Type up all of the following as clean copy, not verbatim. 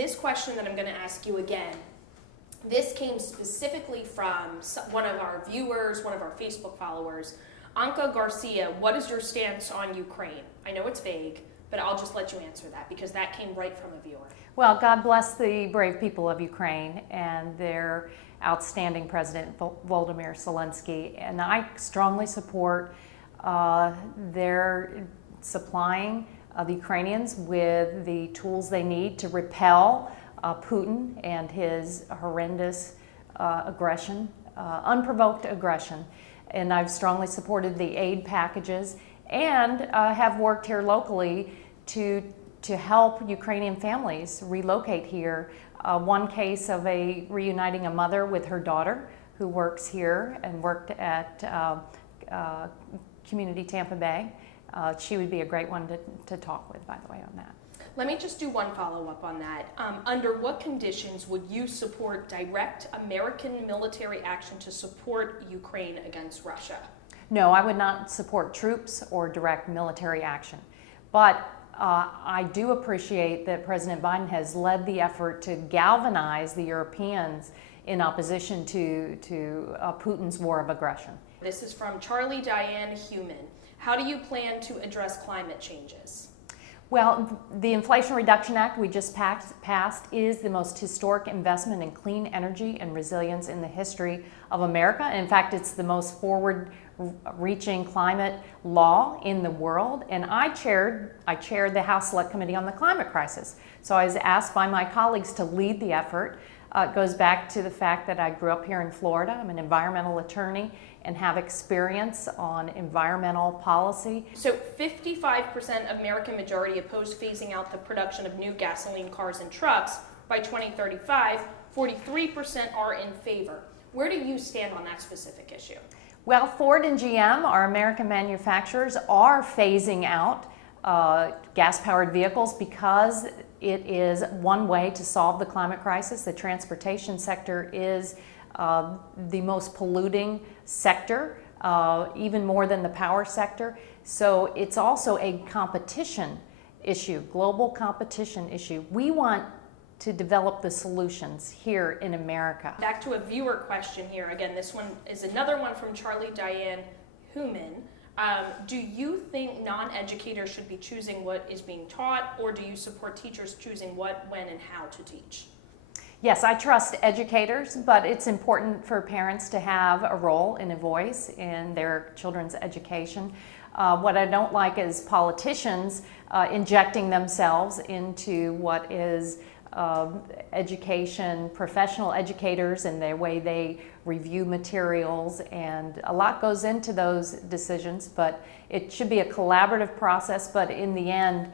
this question that I'm going to ask you again, this came specifically from one of our viewers, one of our Facebook followers. Anka Garcia, what is your stance on Ukraine? I know it's vague, but I'll just let you answer that because that came right from a viewer. Well, God bless the brave people of Ukraine and their outstanding President Volodymyr Zelensky, and I strongly support their supplying the Ukrainians with the tools they need to repel Putin and his horrendous aggression, unprovoked aggression. And I've strongly supported the aid packages and have worked here locally to help Ukrainian families relocate here. One case of reuniting a mother with her daughter who works here and worked at Community Tampa Bay. She would be a great one to talk with, by the way, on that. Let me just do one follow-up on that. Under what conditions would you support direct American military action to support Ukraine against Russia? No, I would not support troops or direct military action. But I do appreciate that President Biden has led the effort to galvanize the Europeans in opposition to Putin's war of aggression. This is from Charlie Diane Human. How do you plan to address climate changes? Well, the Inflation Reduction Act we just passed is the most historic investment in clean energy and resilience in the history of America. In fact, it's the most forward-reaching climate law in the world. And I chaired the House Select Committee on the Climate Crisis. So I was asked by my colleagues to lead the effort. It goes back to the fact that I grew up here in Florida. I'm an environmental attorney and have experience on environmental policy. So 55% of American majority opposed phasing out the production of new gasoline cars and trucks by 2035. 43% are in favor. Where do you stand on that specific issue? Well, Ford and GM, our American manufacturers, are phasing out gas-powered vehicles because it is one way to solve the climate crisis. The transportation sector is the most polluting sector, even more than the power sector. So it's also a competition issue, global competition issue. We want to develop the solutions here in America. Back to a viewer question here. Again, this one is another one from Charlie Diane Human. Do you think non-educators should be choosing what is being taught, or do you support teachers choosing what, when, and how to teach? Yes, I trust educators, but it's important for parents to have a role and a voice in their children's education. What I don't like is politicians injecting themselves into what is education, professional educators and the way they review materials, and a lot goes into those decisions, but it should be a collaborative process. But in the end,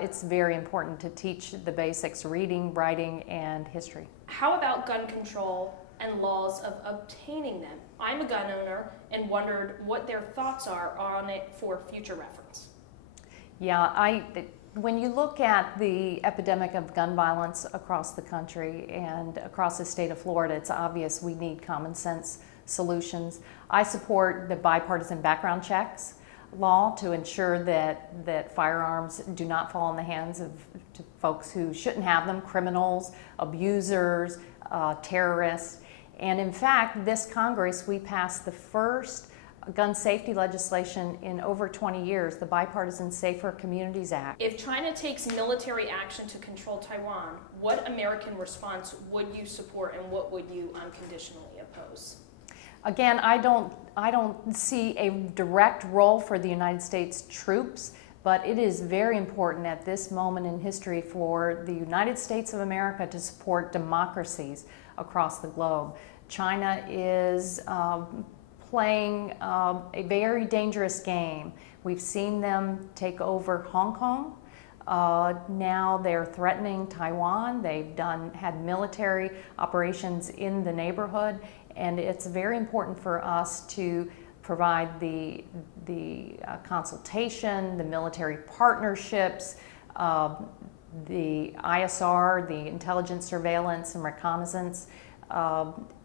it's very important to teach the basics: reading, writing, and history. How about gun control and laws of obtaining them? I'm a gun owner and wondered what their thoughts are on it for future reference. Yeah, when you look at the epidemic of gun violence across the country and across the state of Florida, it's obvious we need common sense solutions. I support the bipartisan background checks law to ensure that firearms do not fall in the hands of folks who shouldn't have them, criminals, abusers, terrorists. And in fact, this Congress, we passed the first gun safety legislation in over 20 years, the Bipartisan Safer Communities Act. If China takes military action to control Taiwan, what American response would you support and what would you unconditionally oppose? Again, I don't see a direct role for the United States troops, but it is very important at this moment in history for the United States of America to support democracies across the globe. China is playing a very dangerous game. We've seen them take over Hong Kong. Now they're threatening Taiwan. They've had military operations in the neighborhood, and it's very important for us to provide the consultation, the military partnerships, the ISR, the intelligence surveillance and reconnaissance.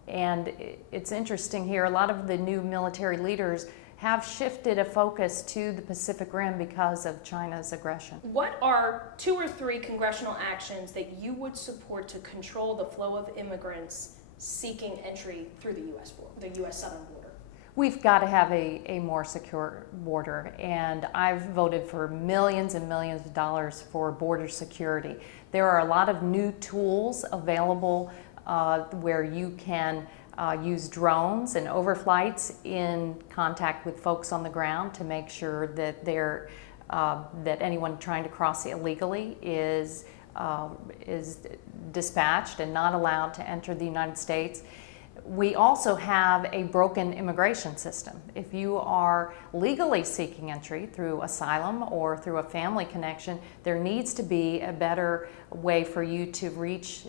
And it's interesting here, a lot of the new military leaders have shifted a focus to the Pacific Rim because of China's aggression. What are 2 or 3 congressional actions that you would support to control the flow of immigrants seeking entry through the U.S. southern border? We've got to have a more secure border, and I've voted for millions and millions of dollars for border security. There are a lot of new tools available where you can use drones and overflights in contact with folks on the ground to make sure that that anyone trying to cross illegally is dispatched and not allowed to enter the United States. We also have a broken immigration system. If you are legally seeking entry through asylum or through a family connection, there needs to be a better way for you to reach,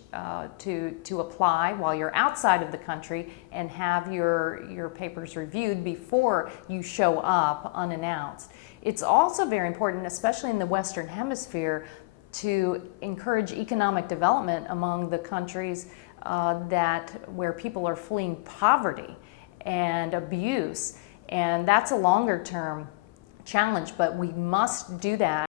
to apply while you're outside of the country and have your papers reviewed before you show up unannounced. It's also very important, especially in the Western Hemisphere, to encourage economic development among the countries where people are fleeing poverty and abuse, and that's a longer term challenge, but we must do that.